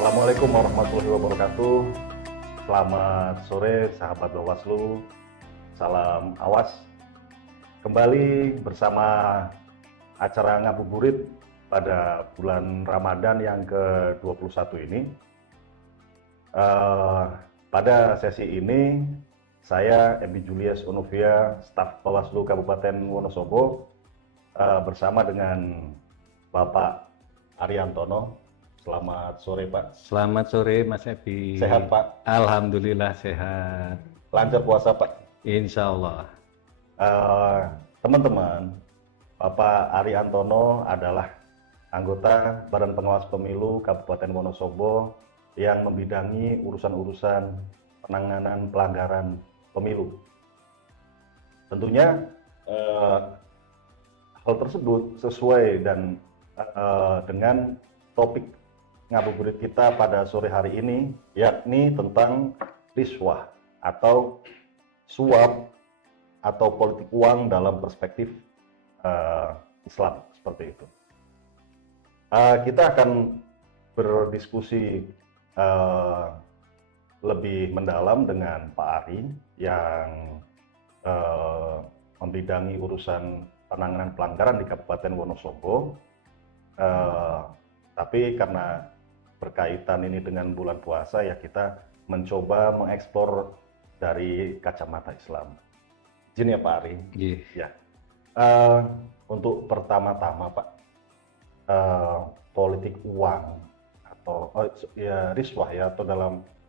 Assalamualaikum warahmatullahi wabarakatuh. Selamat sore sahabat Bawaslu. Salam awas. Kembali bersama acara ngabuburit pada bulan Ramadan yang ke-21 ini. Pada sesi ini saya Ebi Julius Onuvia, staf Bawaslu Kabupaten Wonosobo, bersama dengan Bapak Ariantono. Selamat sore Pak. Selamat sore Mas Ebi. Sehat Pak? Alhamdulillah sehat. Lancar puasa Pak? Insya Allah. Teman-teman, Bapak Ariantono adalah anggota Badan Pengawas Pemilu Kabupaten Wonosobo yang membidangi urusan-urusan penanganan pelanggaran pemilu. Tentunya hal tersebut sesuai dan dengan topik ngabuburit kita pada sore hari ini, yakni tentang riswah atau suap atau politik uang dalam perspektif Islam, seperti itu. Kita akan berdiskusi lebih mendalam dengan Pak Ari yang membidangi urusan penanganan pelanggaran di Kabupaten Wonosobo. Tapi karena berkaitan ini dengan bulan puasa, ya kita mencoba mengeksplor dari kacamata Islam. Izin ya Pak Ari. Ya. Untuk pertama-tama Pak, politik uang atau ya riswah ya, atau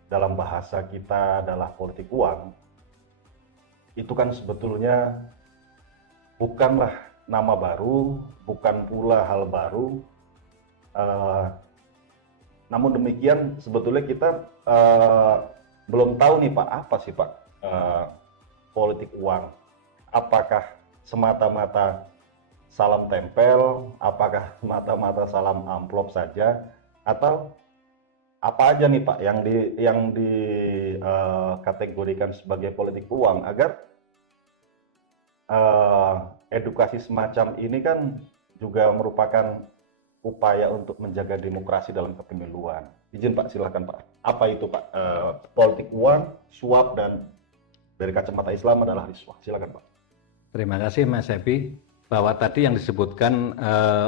dalam bahasa kita adalah politik uang, itu kan sebetulnya bukanlah nama baru, bukan pula hal baru. Namun demikian sebetulnya kita belum tahu nih Pak, apa sih Pak politik uang? Apakah semata-mata salam tempel, apakah semata-mata salam amplop saja, atau apa aja nih Pak yang dikategorikan sebagai politik uang, agar edukasi semacam ini kan juga merupakan upaya untuk menjaga demokrasi dalam kepemiluan. Izin Pak, silakan Pak. Apa itu Pak politik uang, suap, dan dari kacamata Islam adalah riswah? Silakan Pak. Terima kasih Mas Ebi. Bahwa tadi yang disebutkan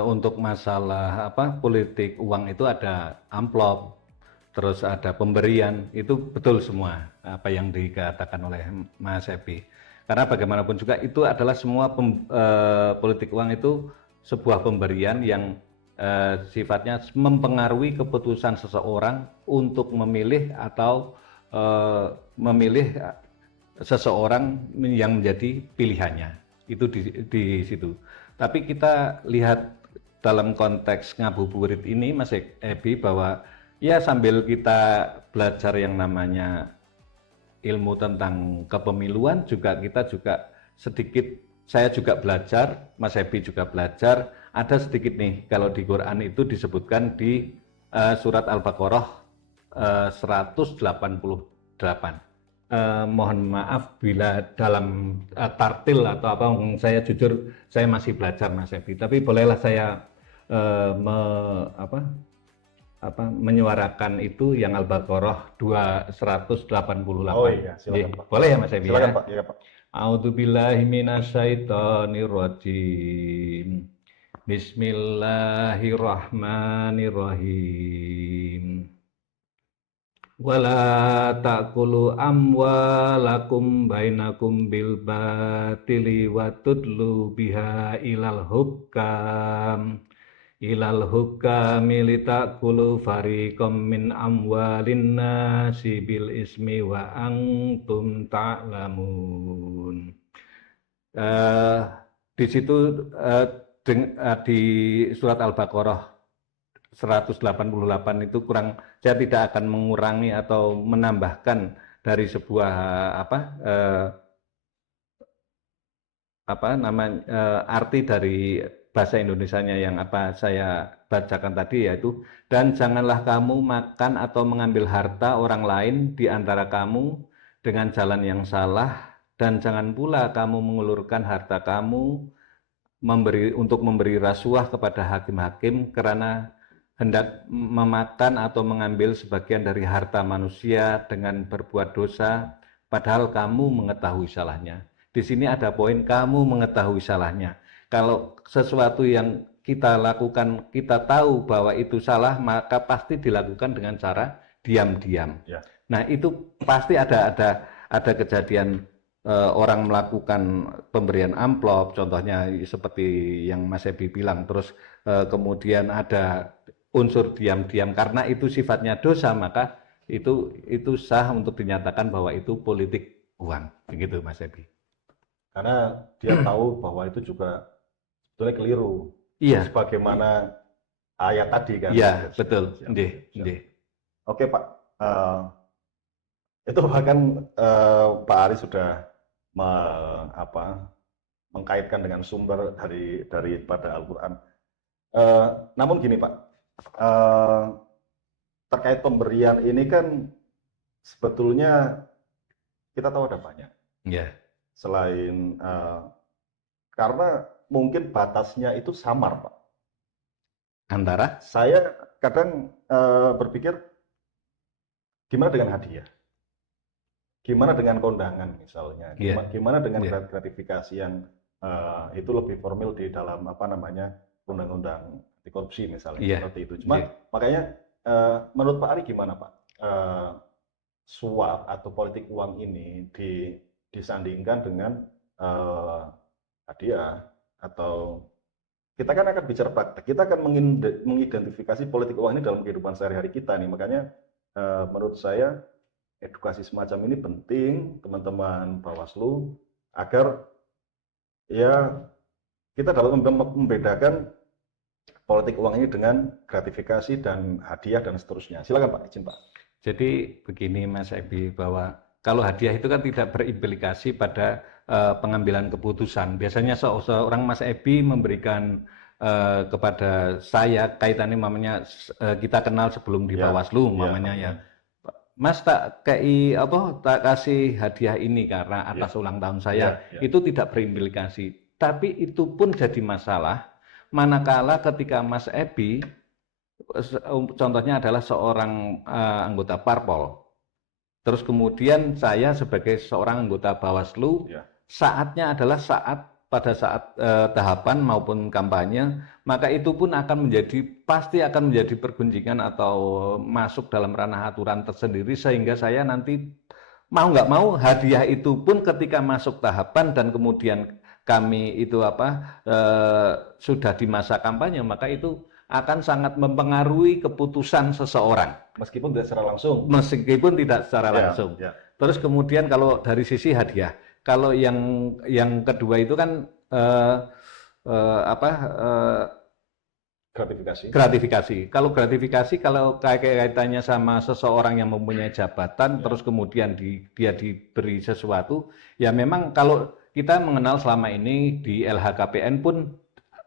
untuk masalah politik uang itu ada amplop, terus ada pemberian, itu betul semua apa yang dikatakan oleh Mas Ebi. Karena bagaimanapun juga itu adalah semua politik uang itu sebuah pemberian yang sifatnya mempengaruhi keputusan seseorang untuk memilih atau memilih seseorang yang menjadi pilihannya. Itu di situ. Tapi kita lihat dalam konteks ngabuburit ini Mas Ebi, bahwa ya sambil kita belajar yang namanya ilmu tentang kepemiluan, kita juga sedikit, saya juga belajar, Mas Ebi juga belajar. Ada sedikit nih, kalau di Quran itu disebutkan di surat Al-Baqarah 188. Mohon maaf bila dalam tartil atau apa, saya jujur saya masih belajar Mas Ebi, tapi bolehlah saya menyuarakan itu yang Al-Baqarah 188. Oh iya, silakan Pak. Boleh ya Mas Ebi? Silakan Ya? Pak. Iya Pak. A'udzubillahi minasyaitonirrajim. Bismillahirrahmanirrahim. Wala ta'kulu amwalakum bainakum bil batili wa tudlu biha ilal hukami litakulu fariqam min amwalin nasi bil ismi wa antum ta'lamun. Di situ di surat Al-Baqarah 188 itu saya tidak akan mengurangi atau menambahkan dari sebuah arti dari bahasa Indonesianya yang saya bacakan tadi, yaitu, dan janganlah kamu makan atau mengambil harta orang lain di antara kamu dengan jalan yang salah, dan jangan pula kamu mengulurkan harta kamu untuk memberi rasuah kepada hakim-hakim, karena hendak memakan atau mengambil sebagian dari harta manusia dengan berbuat dosa, padahal kamu mengetahui salahnya. Di sini ada poin kamu mengetahui salahnya. Kalau sesuatu yang kita lakukan, kita tahu bahwa itu salah, maka pasti dilakukan dengan cara diam-diam. Ya. Nah, itu pasti ada kejadian orang melakukan pemberian amplop, contohnya seperti yang Mas Ebi bilang, terus kemudian ada unsur diam-diam karena itu sifatnya dosa, maka itu sah untuk dinyatakan bahwa itu politik uang, begitu Mas Ebi. Karena dia tahu bahwa itu juga sebetulnya keliru. Iya. Sebagaimana ayat tadi kan. Iya, betul. Siap, Nggih, siap. nggih. Oke Pak, itu bahkan Pak Ari sudah mengkaitkan dengan sumber daripada Al-Quran. Namun gini Pak, terkait pemberian ini kan sebetulnya kita tahu ada banyak. Ya. Selain karena mungkin batasnya itu samar Pak. Antara? Saya kadang berpikir gimana dengan hadiah? Gimana dengan kondangan misalnya? Gimana dengan gratifikasi yang itu lebih formal di dalam undang-undang anti korupsi misalnya seperti itu. Cuma makanya menurut Pak Ari gimana Pak? Suap atau politik uang ini disandingkan dengan hadiah atau kita kan akan bicara praktek, kita akan mengidentifikasi politik uang ini dalam kehidupan sehari-hari kita nih. Makanya menurut saya edukasi semacam ini penting teman-teman Bawaslu agar ya kita dapat membedakan politik uang ini dengan gratifikasi dan hadiah dan seterusnya. Silakan Pak, izin Pak. Jadi begini Mas Ebi, bahwa kalau hadiah itu kan tidak berimplikasi pada pengambilan keputusan. Biasanya seorang Mas Ebi memberikan kepada saya kaitannya mamanya kita kenal sebelum di Bawaslu mamanya ya. Mas tak kasih hadiah ini karena atas ulang tahun saya. Itu tidak berimplikasi. Tapi itu pun jadi masalah manakala ketika Mas Ebi contohnya adalah seorang anggota parpol. Terus kemudian saya sebagai seorang anggota Bawaslu, saatnya adalah pada saat tahapan maupun kampanye, maka itu pun pasti akan menjadi pergunjingan atau masuk dalam ranah aturan tersendiri, sehingga saya nanti mau nggak mau hadiah itu pun ketika masuk tahapan dan kemudian kami itu sudah di masa kampanye, maka itu akan sangat mempengaruhi keputusan seseorang. Meskipun tidak secara langsung. Meskipun tidak secara langsung. Terus kemudian kalau dari sisi hadiah, kalau yang kedua itu kan gratifikasi. Kalau gratifikasi, kalau kaitannya sama seseorang yang mempunyai jabatan, terus kemudian dia diberi sesuatu, ya memang kalau kita mengenal selama ini di LHKPN pun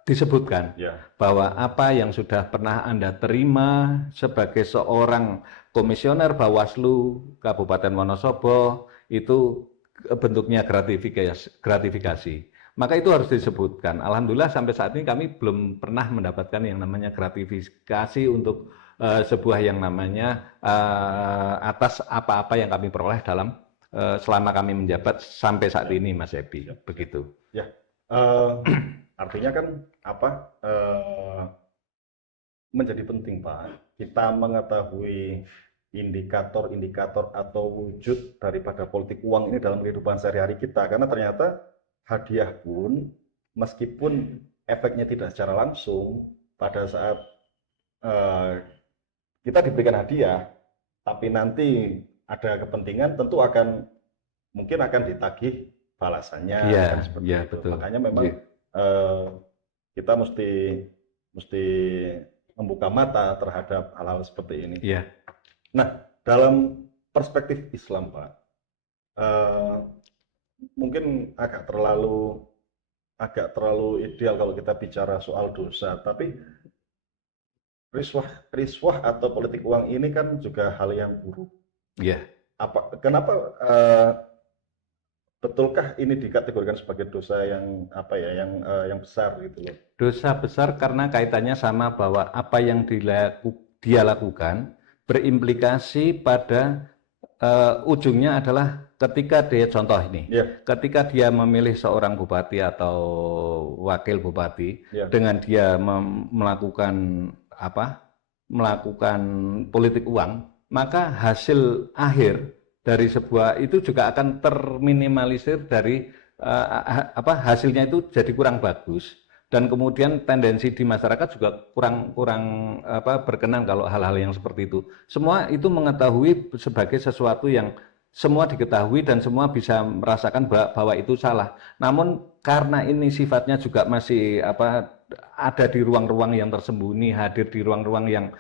disebutkan bahwa apa yang sudah pernah Anda terima sebagai seorang komisioner Bawaslu Kabupaten Wonosobo itu bentuknya gratifikasi. Maka itu harus disebutkan. Alhamdulillah sampai saat ini kami belum pernah mendapatkan yang namanya gratifikasi untuk sebuah yang namanya atas apa-apa yang kami peroleh dalam selama kami menjabat sampai saat ini, Mas Ebi. Begitu. Ya. Artinya kan menjadi penting Pak, kita mengetahui indikator-indikator atau wujud daripada politik uang ini dalam kehidupan sehari-hari kita, karena ternyata hadiah pun meskipun efeknya tidak secara langsung pada saat kita diberikan hadiah, tapi nanti ada kepentingan tentu mungkin akan ditagih balasannya kan seperti itu. Betul. Makanya memang kita mesti membuka mata terhadap hal-hal seperti ini. Nah, dalam perspektif Islam, Pak, mungkin agak terlalu ideal kalau kita bicara soal dosa, tapi riswah atau politik uang ini kan juga hal yang buruk. Kenapa betulkah ini dikategorikan sebagai dosa yang apa ya, yang besar gitu loh? Dosa besar karena kaitannya sama bahwa apa yang dia lakukan berimplikasi pada ujungnya adalah ketika dia contoh ini, Ya, ketika dia memilih seorang bupati atau wakil bupati ya, dengan dia melakukan apa? Melakukan politik uang, maka hasil akhir dari sebuah itu juga akan terminimalisir dari hasilnya itu jadi kurang bagus dan kemudian tendensi di masyarakat juga kurang berkenan kalau hal-hal yang seperti itu. Semua itu mengetahui sebagai sesuatu yang semua diketahui dan semua bisa merasakan bahwa itu salah. Namun karena ini sifatnya juga masih ada di ruang-ruang yang tersembunyi, hadir di ruang-ruang yang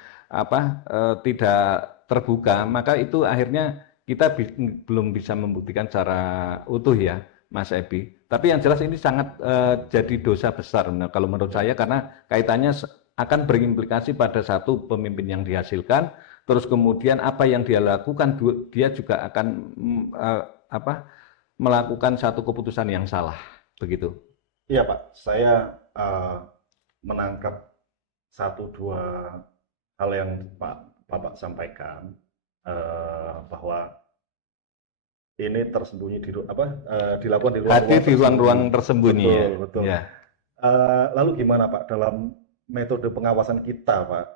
tidak terbuka, maka itu akhirnya kita belum bisa membuktikan secara utuh ya, Mas Ebi. Tapi yang jelas ini sangat jadi dosa besar kalau menurut saya karena kaitannya akan berimplikasi pada satu pemimpin yang dihasilkan, terus kemudian apa yang dia lakukan dia juga akan melakukan satu keputusan yang salah, begitu. iya Pak. Saya menangkap satu dua hal yang Bapak sampaikan, bahwa ini tersembunyi dilakukan di Hadir di ruang-ruang tersembunyi. tersembunyi. Betul, betul. Ya. Lalu gimana Pak dalam metode pengawasan kita Pak,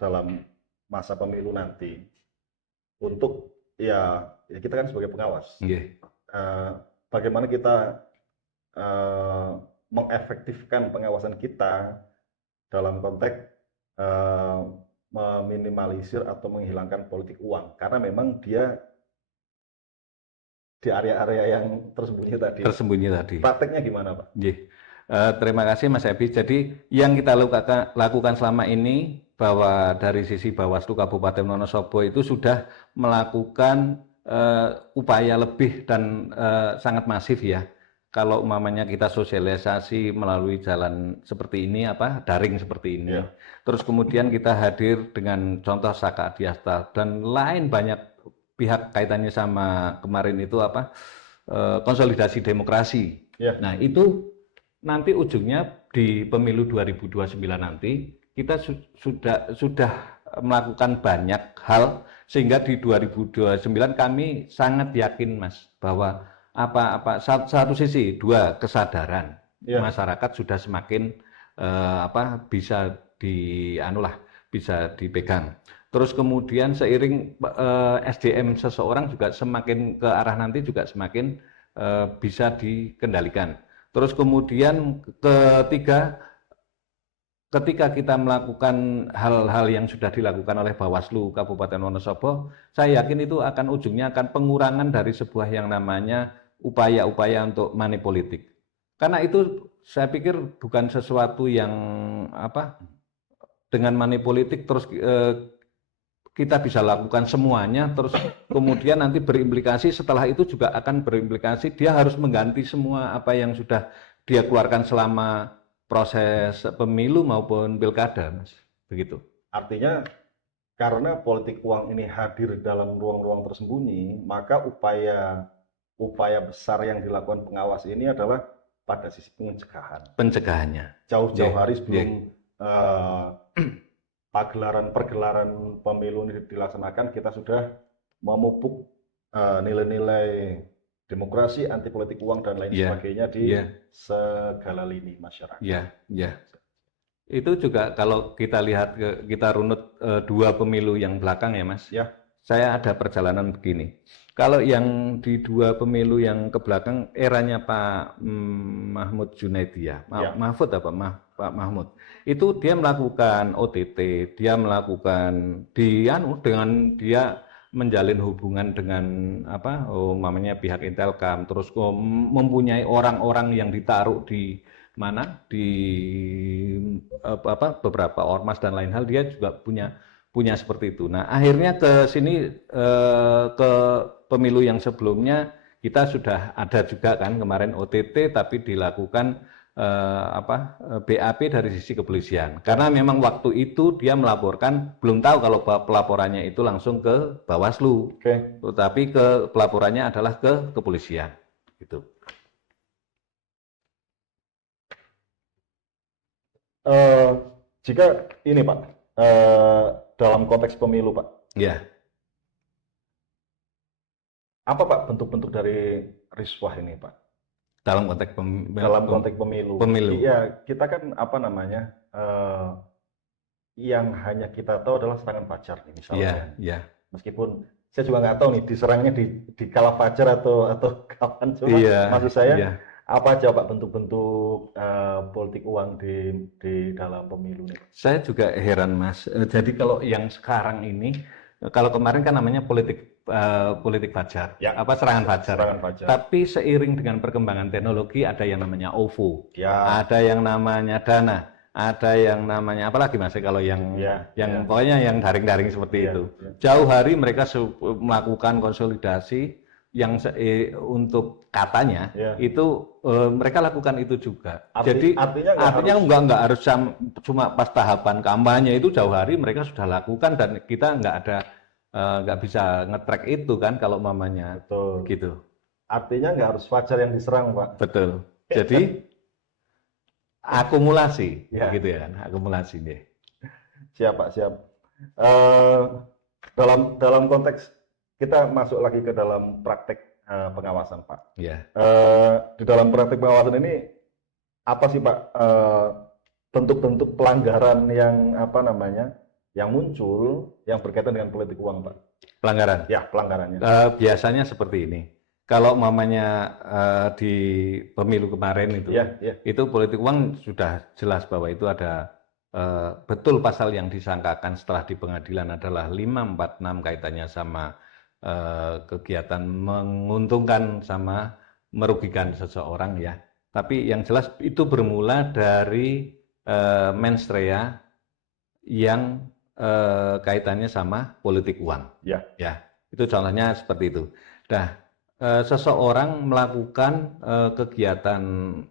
dalam masa pemilu nanti untuk ya kita kan sebagai pengawas, Yeah. bagaimana kita mengefektifkan pengawasan kita dalam konteks meminimalisir atau menghilangkan politik uang karena memang dia di area-area yang tersembunyi tadi. Tersembunyi tadi. Prakteknya gimana Pak? Yeah. Terima kasih Mas Ebi. Jadi yang kita lakukan selama ini bahwa dari sisi Bawaslu Kabupaten Wonosobo itu sudah melakukan upaya lebih dan sangat masif ya. Kalau umpamanya kita sosialisasi melalui jalan seperti ini, daring seperti ini. Ya. Terus kemudian kita hadir dengan contoh Saka Adiasta dan lain banyak pihak kaitannya sama kemarin itu konsolidasi demokrasi. Ya. Nah itu nanti ujungnya di pemilu 2029 nanti kita sudah melakukan banyak hal sehingga di 2029 kami sangat yakin Mas bahwa satu sisi dua kesadaran masyarakat sudah semakin bisa bisa dipegang. Terus kemudian seiring SDM seseorang juga semakin ke arah nanti juga semakin bisa dikendalikan. Terus kemudian ketiga, ketika kita melakukan hal-hal yang sudah dilakukan oleh Bawaslu Kabupaten Wonosobo, saya yakin itu akan ujungnya akan pengurangan dari sebuah yang namanya upaya-upaya untuk money politik. Karena itu saya pikir bukan sesuatu yang dengan money politik terus kita bisa lakukan semuanya, terus kemudian nanti berimplikasi setelah itu juga akan berimplikasi dia harus mengganti semua apa yang sudah dia keluarkan selama proses pemilu maupun pilkada, Mas. Begitu. Artinya karena politik uang ini hadir dalam ruang-ruang tersembunyi, maka upaya besar yang dilakukan pengawas ini adalah pada sisi pencegahan. Pencegahannya. Jauh-jauh hari sebelum pergelaran pemilu ini dilaksanakan, kita sudah memupuk nilai-nilai demokrasi, anti politik uang dan lain sebagainya di segala lini masyarakat. Itu juga kalau kita lihat kita runut dua pemilu yang belakang ya Mas. Saya ada perjalanan begini. Kalau yang di dua pemilu yang ke belakang eranya Pak Mahmud Junaidi Mahfud Pak Mahmud. Itu dia melakukan OTT, dia melakukan dengan dia menjalin hubungan dengan namanya pihak Intelkam, terus mempunyai orang-orang yang ditaruh di mana di beberapa ormas dan lain hal, dia juga punya seperti itu. Nah akhirnya ke sini ke pemilu yang sebelumnya kita sudah ada juga kan kemarin OTT tapi dilakukan BAP dari sisi kepolisian. Karena memang waktu itu dia melaporkan, belum tahu kalau pelaporannya itu langsung ke Bawaslu, Oke. tetapi pelaporannya adalah ke kepolisian. Gitu. Eh, Jika ini Pak, dalam konteks pemilu Pak, Ya, apa Pak bentuk-bentuk dari riswah ini Pak? dalam konteks Dalam konteks pemilu. pemilu. Iya, kita kan apa namanya, yang hanya kita tahu adalah serangan fajar nih Iya, misalnya. iya. Meskipun saya juga nggak tahu nih diserangnya di kala fajar atau kapan, cuma Iya, maksud saya iya. apa aja Pak bentuk-bentuk politik uang di dalam pemilu nih? Saya juga heran Mas. Jadi kalau yang sekarang ini, kalau kemarin kan namanya politik fajar, Ya, serangan fajar. serangan fajar. Tapi seiring dengan perkembangan teknologi ada yang namanya OVO, Ya, ada yang namanya Dana, ada yang namanya apalagi Mas kalau yang ya, ya. pokoknya yang daring-daring seperti Ya, itu. ya. Jauh hari mereka melakukan konsolidasi yang untuk katanya Ya. itu mereka lakukan itu juga. Artinya Artinya nggak harus cuma pas tahapan kampanye, itu jauh hari mereka sudah lakukan dan kita nggak bisa nge-track itu kan kalau mamanya betul. gitu. Artinya nggak harus fajar yang diserang Pak. Betul. Jadi akumulasi, Ya. gitu ya kan, akumulasi deh. Siap Pak, siap. Dalam konteks kita masuk lagi ke dalam praktek pengawasan Pak. Ya. Di dalam praktek pengawasan ini apa sih Pak bentuk-bentuk pelanggaran yang apa namanya yang muncul yang berkaitan dengan politik uang Pak? Pelanggaran. Ya, pelanggarannya. Biasanya seperti ini. Kalau mamanya di pemilu kemarin itu, Ya, ya. itu politik uang sudah jelas bahwa itu ada betul pasal yang disangkakan setelah di pengadilan adalah 546 kaitannya sama kegiatan menguntungkan sama merugikan seseorang ya. Tapi yang jelas itu bermula dari mens rea yang kaitannya sama politik uang. Ya. Ya, itu contohnya seperti itu. Nah, seseorang melakukan kegiatan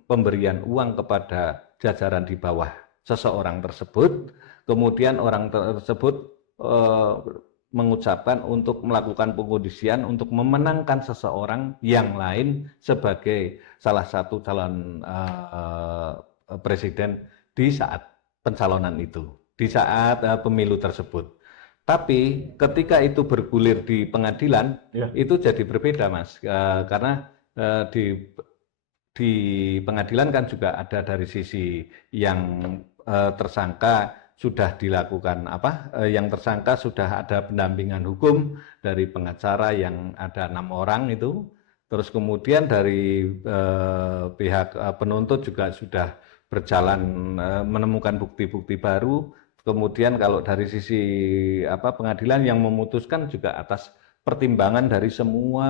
pemberian uang kepada jajaran di bawah seseorang tersebut, kemudian orang tersebut mengucapkan untuk melakukan pengkondisian untuk memenangkan seseorang yang lain sebagai salah satu calon presiden di saat pencalonan itu, di saat pemilu tersebut. Tapi ketika itu bergulir di pengadilan, Ya. itu jadi berbeda Mas, karena di pengadilan kan juga ada dari sisi yang tersangka sudah dilakukan yang tersangka sudah ada pendampingan hukum dari pengacara yang ada 6 orang itu, terus kemudian dari pihak penuntut juga sudah berjalan menemukan bukti-bukti baru. Kemudian kalau dari sisi pengadilan yang memutuskan juga atas pertimbangan dari semua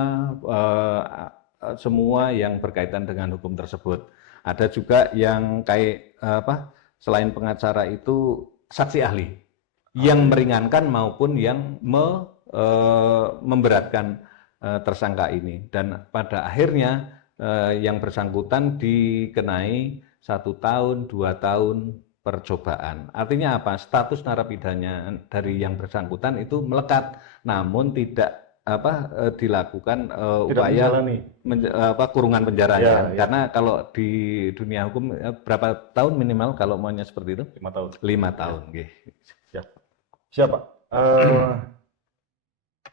yang berkaitan dengan hukum tersebut. Ada juga yang selain pengacara itu saksi ahli yang meringankan maupun yang memberatkan tersangka ini, dan pada akhirnya yang bersangkutan dikenai 1 tahun, 2 tahun percobaan. Artinya apa? Status narapidana dari yang bersangkutan itu melekat, namun tidak dilakukan upaya kurungan penjara. Ya. Karena kalau di dunia hukum berapa tahun minimal kalau maunya seperti itu? 5 tahun. 5 tahun. Ya. Siap. Siap Pak.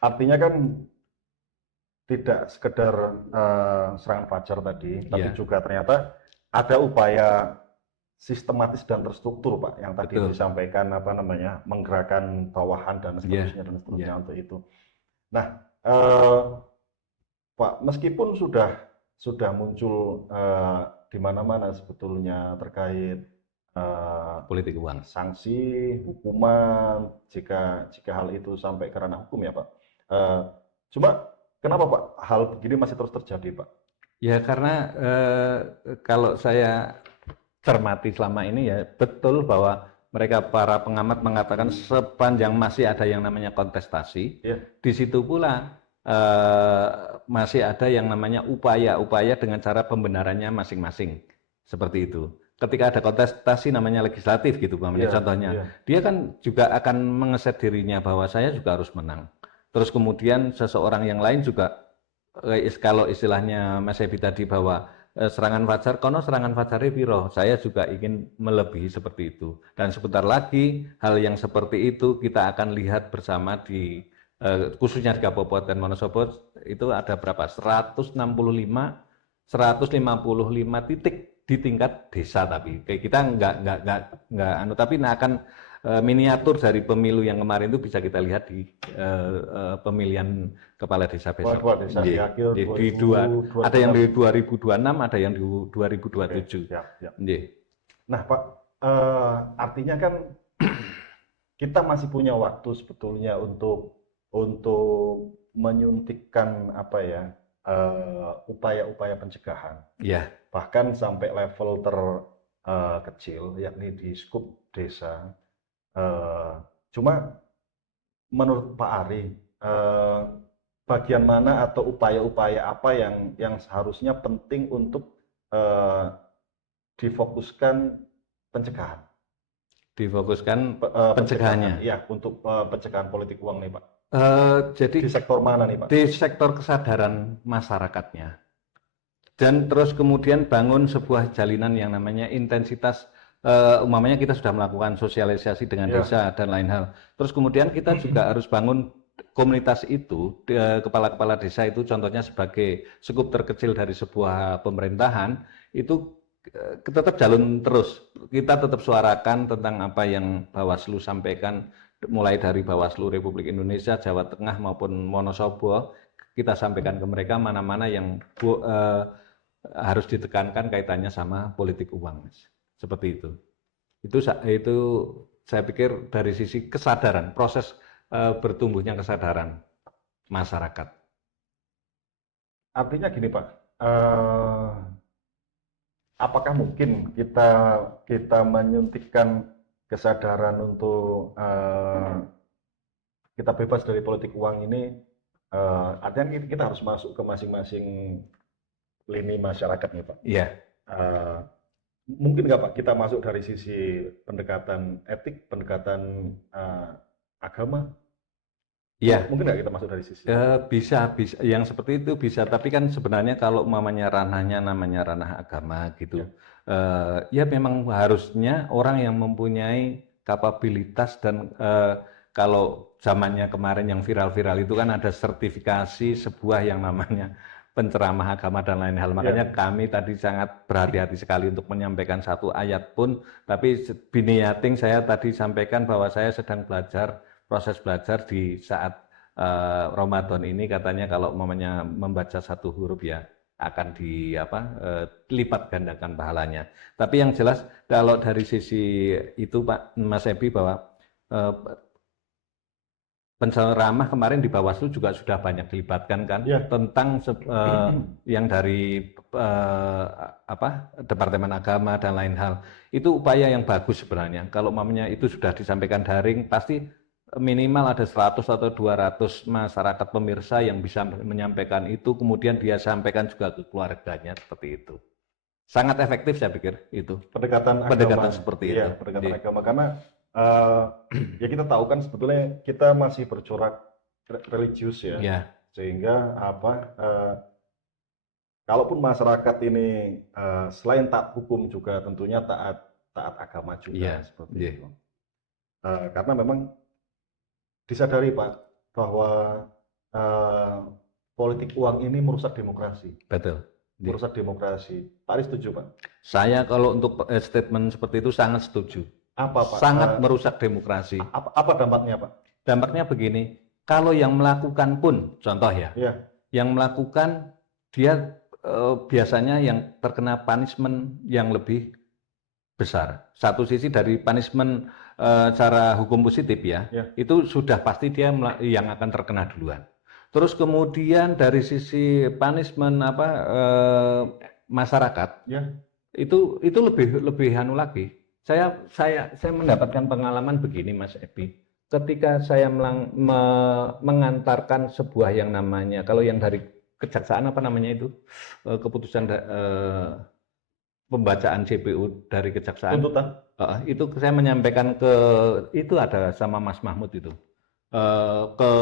Artinya kan tidak sekedar serangan fajar tadi, tapi juga ternyata ada upaya sistematis dan terstruktur Pak yang tadi disampaikan menggerakkan bawahan dan seterusnya dan seterusnya untuk itu. Nah, Pak, meskipun sudah muncul di mana-mana sebetulnya terkait politik uang, sanksi, hukuman jika hal itu sampai ke ranah hukum ya Pak. Cuma kenapa Pak hal begini masih terus terjadi Pak? Ya karena kalau saya cermati selama ini ya betul bahwa mereka para pengamat mengatakan sepanjang masih ada yang namanya kontestasi, di situ pula masih ada yang namanya upaya dengan cara pembenarannya masing-masing. seperti itu. Ketika ada kontestasi namanya legislatif gitu, umpamanya Iya, contohnya, iya. dia kan juga akan mengeset dirinya bahwa saya juga harus menang. Terus kemudian seseorang yang lain juga, kalau istilahnya Mas Ebi tadi bahwa serangan fajar, kono serangan fajarnya piro, saya juga ingin melebihi seperti itu. Dan sebentar lagi hal yang seperti itu kita akan lihat bersama di khususnya di Kabupaten Wonosobo itu ada berapa? 155 titik di tingkat desa, tapi kayak kita nggak anu, tapi akan miniatur dari pemilu yang kemarin itu bisa kita lihat di pemilihan kepala desa besok. Kepala desa di akhir Di dua, 2026. ada yang di 2026, ada yang di 2027. Siap, siap. Nggih. Nah, Pak, artinya kan kita masih punya waktu sebetulnya untuk menyuntikkan apa ya, upaya-upaya pencegahan. Ya, Bahkan sampai level terkecil, yakni di skup desa. Cuma menurut Pak Ari, bagian mana atau upaya-upaya apa yang seharusnya penting untuk difokuskan pencegahan? difokuskan pencegahannya. Iya, untuk pencegahan politik uang nih, Pak. Jadi Di sektor mana nih, Pak? di sektor kesadaran masyarakatnya. Dan terus kemudian bangun sebuah jalinan yang namanya intensitas, umpamanya kita sudah melakukan sosialisasi dengan Ya. desa dan lain hal. Terus kemudian kita juga harus bangun komunitas itu, kepala-kepala desa itu contohnya sebagai skup terkecil dari sebuah pemerintahan, itu tetap jalan terus. Kita tetap suarakan tentang apa yang Bawaslu sampaikan, mulai dari Bawaslu Republik Indonesia, Jawa Tengah maupun Wonosobo, kita sampaikan ke mereka mana-mana yang harus ditekankan kaitannya sama politik uang, Mas. Seperti itu. Itu saya pikir dari sisi kesadaran, proses bertumbuhnya kesadaran masyarakat. Artinya gini, Pak. Apakah mungkin kita menyuntikkan kesadaran untuk kita bebas dari politik uang ini? Artinya kita harus masuk ke masing-masing lini masyarakat nih, Pak. Iya. Mungkin nggak, Pak, kita masuk dari sisi pendekatan etik, pendekatan agama? Iya. Mungkin nggak kita masuk dari sisi? Bisa, yang seperti itu bisa. Tapi kan sebenarnya kalau namanya ranah agama gitu, ya memang harusnya orang yang mempunyai kapabilitas dan kalau zamannya kemarin yang viral-viral itu kan ada sertifikasi sebuah yang namanya penceramah agama dan lain hal. Makanya kami tadi sangat berhati-hati sekali untuk menyampaikan satu ayat pun. Tapi biniating saya tadi sampaikan bahwa saya sedang proses belajar di saat Ramadan ini, katanya kalau mamanya membaca satu huruf ya akan lipat gandakan pahalanya. Tapi yang jelas kalau dari sisi itu Pak Mas Ebi, bahwa penceramah kemarin di Bawaslu juga sudah banyak dilibatkan kan, tentang yang dari Departemen Agama dan lain hal. Itu upaya yang bagus sebenarnya. Kalau mamanya itu sudah disampaikan daring, pasti minimal ada 100 atau 200 masyarakat pemirsa yang bisa menyampaikan itu, kemudian dia sampaikan juga ke keluarganya, seperti itu. Sangat efektif saya pikir itu. Pendekatan seperti itu. Pendekatan agama, karena ya kita tahu kan sebetulnya kita masih bercorak religius ya. Sehingga kalaupun masyarakat ini selain taat hukum juga tentunya taat agama juga, seperti itu. Karena memang disadari, Pak, bahwa politik uang ini merusak demokrasi. Betul. Merusak demokrasi. Pak Ari setuju, Pak? Saya kalau untuk statement seperti itu sangat setuju. Apa, Pak? Sangat merusak demokrasi. Apa dampaknya, Pak? Dampaknya begini, kalau yang melakukan pun, contoh ya, yang melakukan dia biasanya yang terkena punishment yang lebih besar. Satu sisi dari punishment cara hukum positif itu sudah pasti dia yang akan terkena duluan. Terus kemudian dari sisi punishment masyarakat, itu lebih anu lagi. Saya mendapatkan pengalaman begini, Mas Ebi. Ketika saya mengantarkan sebuah yang namanya, kalau yang dari kejaksaan apa namanya itu, keputusan pembacaan JPU dari kejaksaan. Tuntutan. Itu saya menyampaikan itu ada sama Mas Mahmud itu ke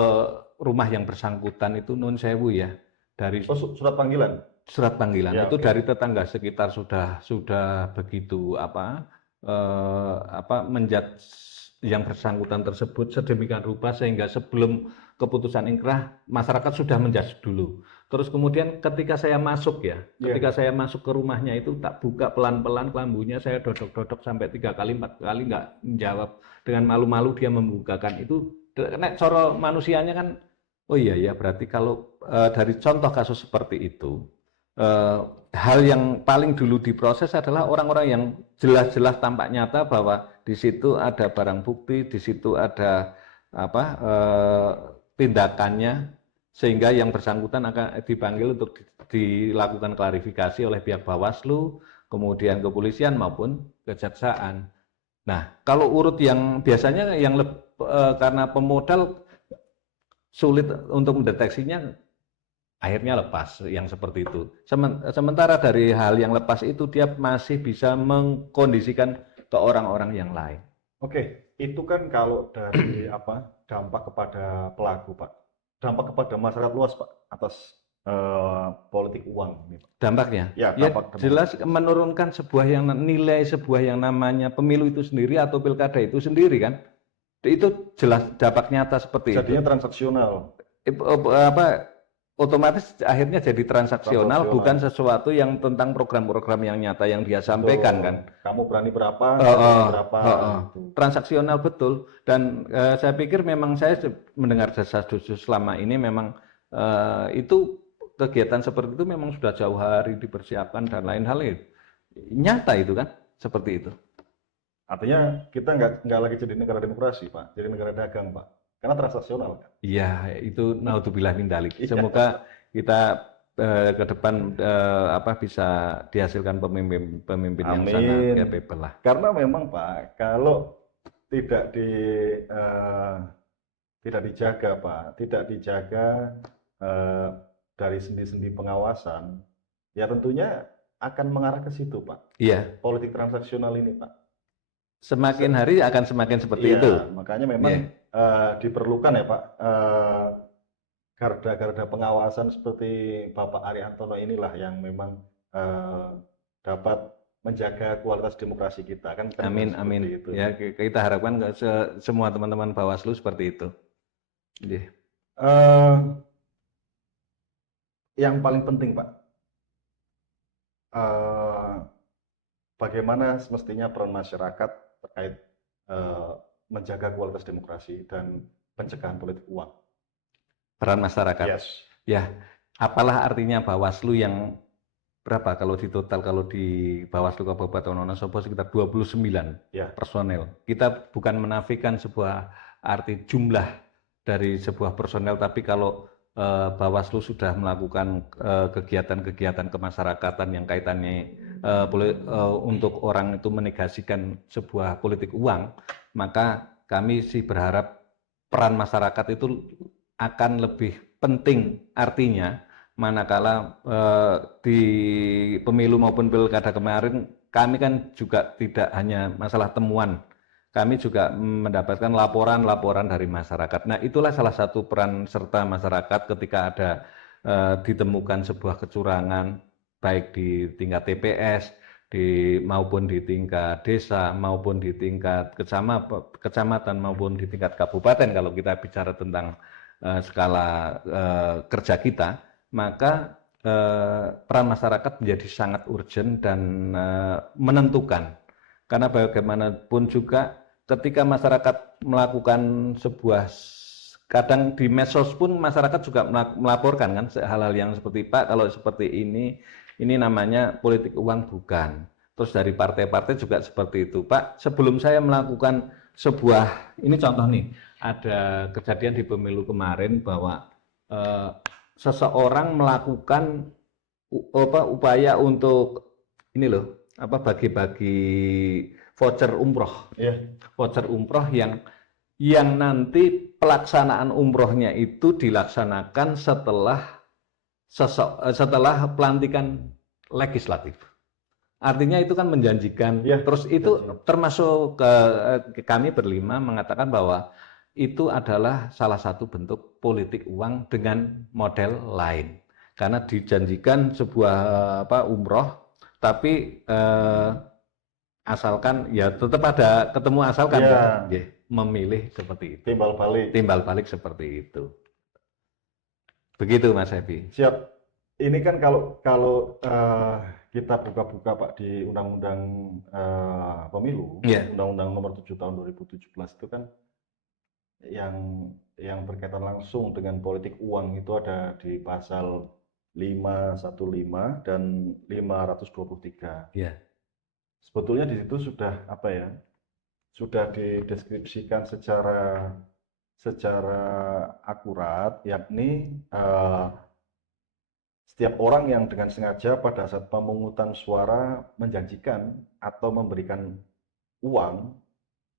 rumah yang bersangkutan itu Nun Sewu ya, dari surat panggilan. Surat panggilan Ya, itu oke. dari tetangga sekitar sudah begitu menjudge yang bersangkutan tersebut sedemikian rupa sehingga sebelum keputusan inkrah masyarakat sudah menjudge dulu. Terus kemudian ketika saya masuk saya masuk ke rumahnya itu tak buka pelan-pelan kelambunya, saya dodok-dodok sampai 3 kali 4 kali nggak menjawab, dengan malu-malu dia membukakan itu. Nek coro manusianya kan, oh iya ya berarti kalau dari contoh kasus seperti itu, hal yang paling dulu diproses adalah orang-orang yang jelas-jelas tampak nyata bahwa di situ ada barang bukti, di situ ada tindakannya, sehingga yang bersangkutan akan dipanggil untuk dilakukan klarifikasi oleh pihak Bawaslu, kemudian kepolisian maupun kejaksaan. Nah, kalau urut yang biasanya karena pemodal sulit untuk mendeteksinya, akhirnya lepas yang seperti itu. Sementara dari hal yang lepas itu dia masih bisa mengkondisikan ke orang-orang yang lain. Oke, itu kan kalau dari dampak kepada pelaku, Pak. Dampak kepada masyarakat luas, Pak, atas politik uang ini, Pak. Dampaknya, Ya, jelas menurunkan nilai sebuah yang namanya pemilu itu sendiri atau pilkada itu sendiri kan. Itu jelas dampak nyata seperti itu. Jadinya transaksional. Otomatis akhirnya jadi transaksional, bukan sesuatu yang tentang program-program yang nyata yang dia sampaikan kan. Kamu berani berapa, berapa. Transaksional betul. Dan saya pikir memang saya mendengar desas-desus selama ini memang itu kegiatan seperti itu memang sudah jauh hari dipersiapkan dan lain hal itu. Nyata itu kan, seperti itu. Artinya kita nggak lagi jadi negara demokrasi, Pak, jadi negara dagang, Pak. Karena transaksional kan? Iya, itu naudzubillah min dzalik. Semoga kita ke depan bisa dihasilkan pemimpin yang sangat capable lah. Karena memang Pak, kalau tidak dijaga Pak, tidak dijaga dari sendi-sendi pengawasan, ya tentunya akan mengarah ke situ Pak. Iya. Politik transaksional ini Pak. Semakin hari akan semakin seperti itu. Makanya memang diperlukan ya Pak, garda-garda pengawasan seperti Bapak Ariantono inilah yang memang dapat menjaga kualitas demokrasi kita kan. Amin, amin. Itu. Ya, kita harapkan semua teman-teman Bawaslu seperti itu. Yang paling penting Pak, bagaimana semestinya peran masyarakat terkait menjaga kualitas demokrasi dan pencegahan politik uang. Peran masyarakat. Yes. Ya, apalah artinya Bawaslu yang berapa kalau di total, kalau di Bawaslu Kabupaten Wonosobo sekitar 29 personel. Kita bukan menafikan sebuah arti jumlah dari sebuah personel, tapi kalau Bawaslu sudah melakukan kegiatan-kegiatan kemasyarakatan yang kaitannya untuk orang itu menegasikan sebuah politik uang, maka kami sih berharap peran masyarakat itu akan lebih penting. Artinya manakala di pemilu maupun pilkada kemarin, kami kan juga tidak hanya masalah temuan, kami juga mendapatkan laporan-laporan dari masyarakat. Nah, itulah salah satu peran serta masyarakat ketika ada ditemukan sebuah kecurangan, baik di tingkat TPS, maupun di tingkat desa, maupun di tingkat kecamatan, maupun di tingkat kabupaten, kalau kita bicara tentang skala kerja kita, maka peran masyarakat menjadi sangat urgent dan menentukan. Karena bagaimanapun juga ketika masyarakat melakukan sebuah, kadang di medsos pun masyarakat juga melaporkan kan hal-hal yang seperti Pak, kalau seperti ini namanya politik uang bukan. Terus dari partai-partai juga seperti itu. Pak, sebelum saya melakukan sebuah, ini contoh nih, ada kejadian di pemilu kemarin bahwa seseorang melakukan upaya untuk ini loh, bagi-bagi voucher umroh, voucher umroh yang nanti pelaksanaan umrohnya itu dilaksanakan setelah pelantikan legislatif. Artinya itu kan menjanjikan. Ya, Terus itu janji. termasuk kami berlima mengatakan bahwa itu adalah salah satu bentuk politik uang dengan model lain. Karena dijanjikan sebuah umroh, tapi asalkan ya tetap ada ketemu asalkan kan, Ya, memilih seperti itu. timbal balik. Timbal balik seperti itu. Begitu Mas Happy. Siap. Ini kan kalau kalau kita buka-buka Pak di Undang-Undang Pemilu, Iya. Undang-Undang Nomor 7 Tahun 2017 itu kan yang berkaitan langsung dengan politik uang itu ada di pasal 515 dan 523. Iya. Sebetulnya di situ sudah apa ya? Sudah dideskripsikan secara akurat, yakni setiap orang yang dengan sengaja pada saat pemungutan suara menjanjikan atau memberikan uang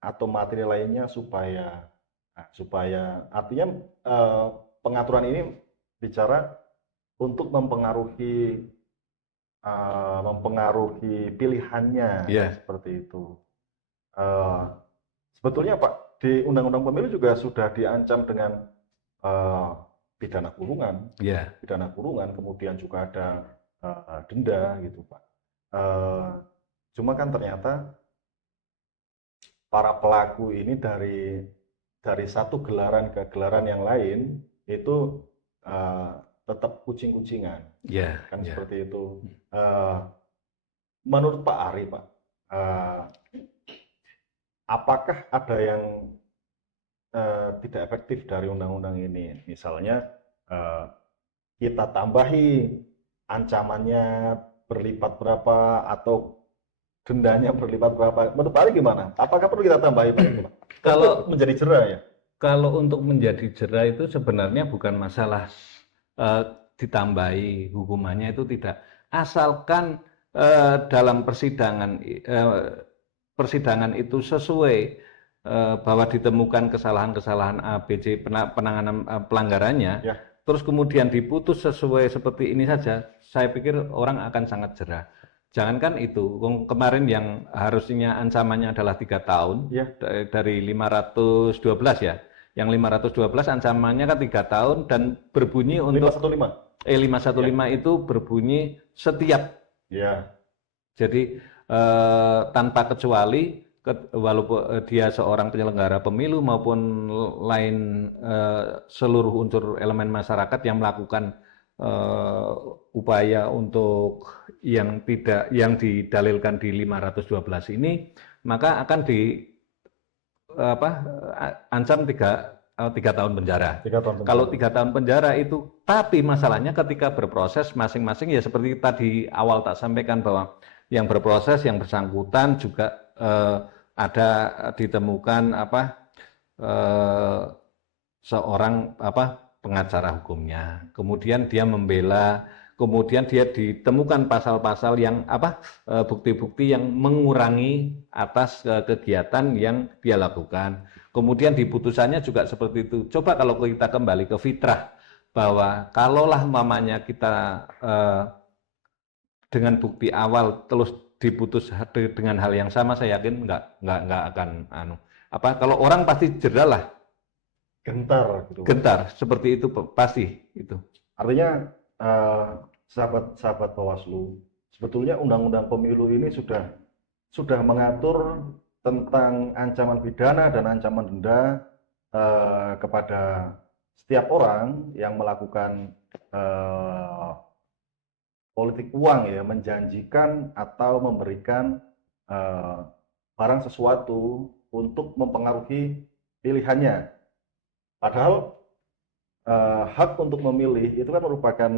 atau materi lainnya supaya artinya pengaturan ini bicara untuk mempengaruhi pilihannya, Iya. seperti itu. Eh, Sebetulnya Pak, di Undang-Undang Pemilu juga sudah diancam dengan eh, pidana kurungan, Iya. kemudian juga ada denda gitu Pak. Eh, Cuma kan ternyata para pelaku ini dari satu gelaran ke gelaran yang lain itu eh, tetap kucing-kucingan, Iya. kan Iya. seperti itu. Eh, Menurut Pak Ari, Pak, apakah ada yang tidak efektif dari undang-undang ini? Misalnya kita tambahi ancamannya berlipat berapa atau dendanya berlipat berapa? Menurut Pak Ari gimana? Apakah perlu kita tambahi Pak itu, Pak? Kalau Menjadi jera ya? Kalau untuk menjadi jera itu sebenarnya bukan masalah eh, ditambahi hukumannya itu tidak, asalkan dalam persidangan itu sesuai bahwa ditemukan kesalahan-kesalahan A, B, C penanganan pelanggarannya, Ya, terus kemudian diputus sesuai seperti ini saja, saya pikir orang akan sangat jerah. Jangankan itu, kemarin yang harusnya ancamannya adalah 3 tahun ya. dari 512 ya. Yang 512 ancamannya kan 3 tahun dan berbunyi untuk 515. 515 itu berbunyi setiap. Ya, Jadi tanpa kecuali walaupun dia seorang penyelenggara pemilu maupun lain seluruh unsur elemen masyarakat yang melakukan upaya untuk yang didalilkan di 512 ini, maka akan ancam 3 tahun penjara. 3 tahun Kalau penjara. 3 tahun penjara itu, tapi masalahnya ketika berproses masing-masing ya seperti tadi awal tak sampaikan bahwa yang berproses yang bersangkutan juga ada ditemukan seorang pengacara hukumnya, kemudian dia membela, kemudian dia ditemukan pasal-pasal yang bukti-bukti yang mengurangi atas kegiatan yang dia lakukan. Kemudian di putusannya juga seperti itu. Coba kalau kita kembali ke fitrah, bahwa kalaulah mamanya kita dengan bukti awal terus diputus dengan hal yang sama, saya yakin nggak akan kalau orang pasti jerah lah, Gentar gitu, Pak. gentar seperti itu pasti itu. Artinya sahabat-sahabat Bawaslu, sebetulnya Undang-Undang Pemilu ini sudah mengatur tentang ancaman pidana dan ancaman denda kepada setiap orang yang melakukan politik uang ya, menjanjikan atau memberikan barang sesuatu untuk mempengaruhi pilihannya. Padahal hak untuk memilih itu kan merupakan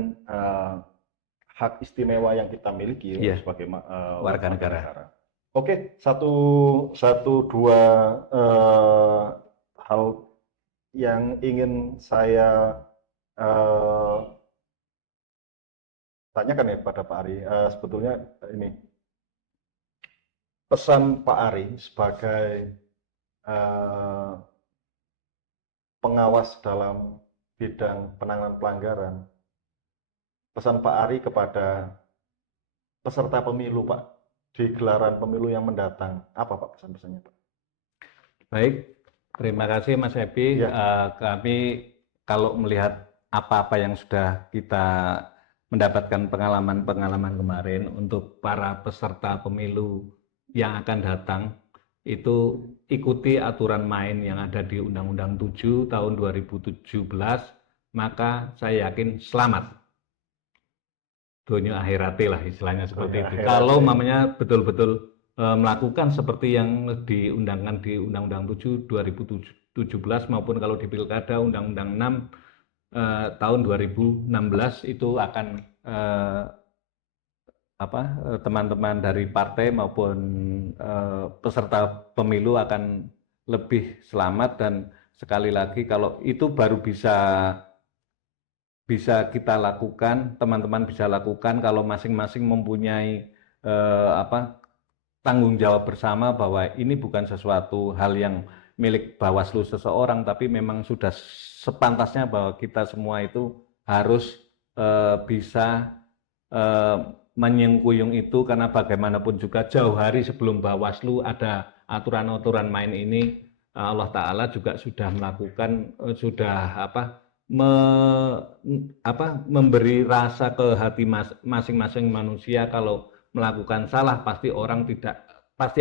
hak istimewa yang kita miliki Iya, sebagai warga negara. Oke, satu dua hal yang ingin saya tanyakan ya pada Pak Ari. Sebetulnya ini pesan Pak Ari sebagai pengawas dalam bidang penanganan pelanggaran. Pesan Pak Ari kepada peserta pemilu, Pak. di gelaran pemilu yang mendatang? Apa Pak pesan-pesannya Pak? Baik, terima kasih Mas Epi. Ya. Kami kalau melihat apa-apa yang sudah kita mendapatkan pengalaman-pengalaman kemarin untuk para peserta pemilu yang akan datang, itu ikuti aturan main yang ada di Undang-Undang 7 tahun 2017, maka saya yakin selamat. Dunia akhirati lah istilahnya seperti Dunia itu. akhirati. Kalau mamanya betul-betul melakukan seperti yang diundangkan di Undang-Undang 7 2017 maupun kalau di Pilkada Undang-Undang 6 tahun 2016 itu akan teman-teman dari partai maupun peserta pemilu akan lebih selamat. Dan sekali lagi kalau itu baru bisa kita lakukan, teman-teman bisa lakukan kalau masing-masing mempunyai tanggung jawab bersama bahwa ini bukan sesuatu hal yang milik Bawaslu seseorang, tapi memang sudah sepantasnya bahwa kita semua itu harus bisa menyengkuyung itu, karena bagaimanapun juga jauh hari sebelum Bawaslu ada aturan-aturan main ini, Allah Ta'ala juga sudah melakukan, memberi rasa ke hati masing-masing manusia kalau melakukan salah pasti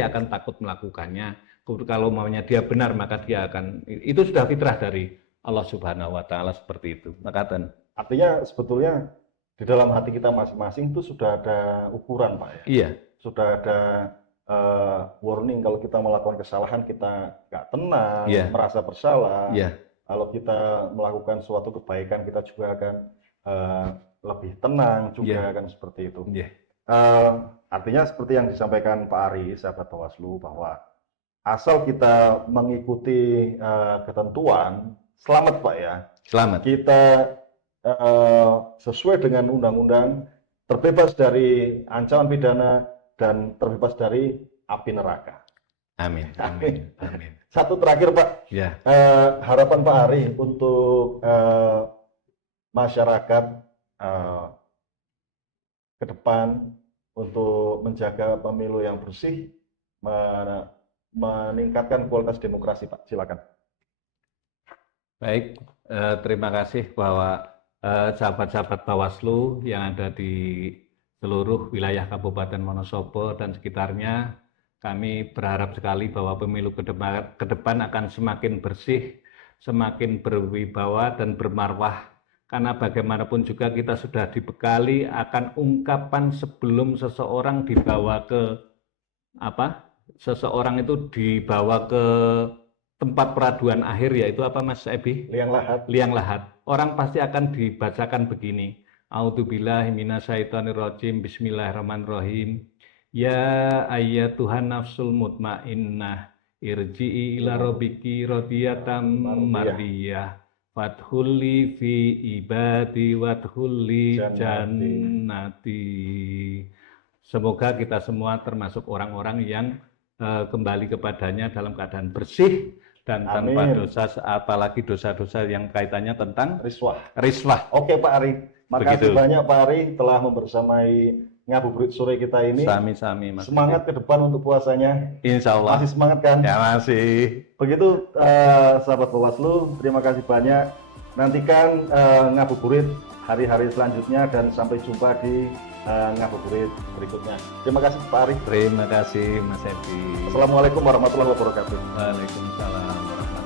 akan takut melakukannya. Kalau maunya dia benar maka dia akan, itu sudah fitrah dari Allah Subhanahu wa Ta'ala seperti itu. Makatan. Artinya sebetulnya di dalam hati kita masing-masing itu sudah ada ukuran Pak ya. Iya. Sudah ada warning kalau kita melakukan kesalahan kita nggak tenang, Iya. merasa bersalah. Iya. Kalau kita melakukan suatu kebaikan kita juga akan lebih tenang juga, kan seperti itu. Iya. Artinya seperti yang disampaikan Pak Ari, sahabat Bawaslu, bahwa asal kita mengikuti ketentuan, selamat Pak ya. Selamat. Kita sesuai dengan undang-undang, terbebas dari ancaman pidana dan terbebas dari api neraka. Amin. Amin. Amin. Satu terakhir Pak, Ya. harapan Pak Ari untuk masyarakat ke depan untuk menjaga pemilu yang bersih, meningkatkan kualitas demokrasi Pak. Silakan. Baik, terima kasih bahwa sahabat-sahabat Bawaslu yang ada di seluruh wilayah Kabupaten Wonosobo dan sekitarnya, kami berharap sekali bahwa pemilu ke depan akan semakin bersih, semakin berwibawa dan bermarwah. Karena bagaimanapun juga kita sudah dibekali akan ungkapan sebelum seseorang dibawa ke seseorang itu dibawa ke tempat peraduan akhir, yaitu apa Mas Ebi? Liang lahat. Liang lahat. Orang pasti akan dibacakan begini. A'udzubillahi minasyaitonirrajim. Bismillahirrahmanirrahim. Ya ayyatuhan nafsul mutmainnah irji'i ila rabbiki radiyatan mardiyah fadkhuli fi ibadi wadkhuli jannati. Semoga kita semua termasuk orang-orang yang kembali kepadanya dalam keadaan bersih dan tanpa dosa, apalagi dosa-dosa yang kaitannya tentang riswah. Oke Pak Ari, makasih Begitu. banyak Pak Ari telah membersamai Ngabuburit sore kita ini. Sami-sami Mas. Semangat ke depan untuk puasanya. Insya Allah. Masih semangat kan? Ya masih. Begitu sahabat Bawaslu, terima kasih banyak. Nantikan Ngabuburit hari-hari selanjutnya dan sampai jumpa di Ngabuburit berikutnya. Terima kasih Pak Ari. Terima kasih Mas Ebi. Assalamualaikum warahmatullahi wabarakatuh. Waalaikumsalam warahmatullahi wabarakatuh.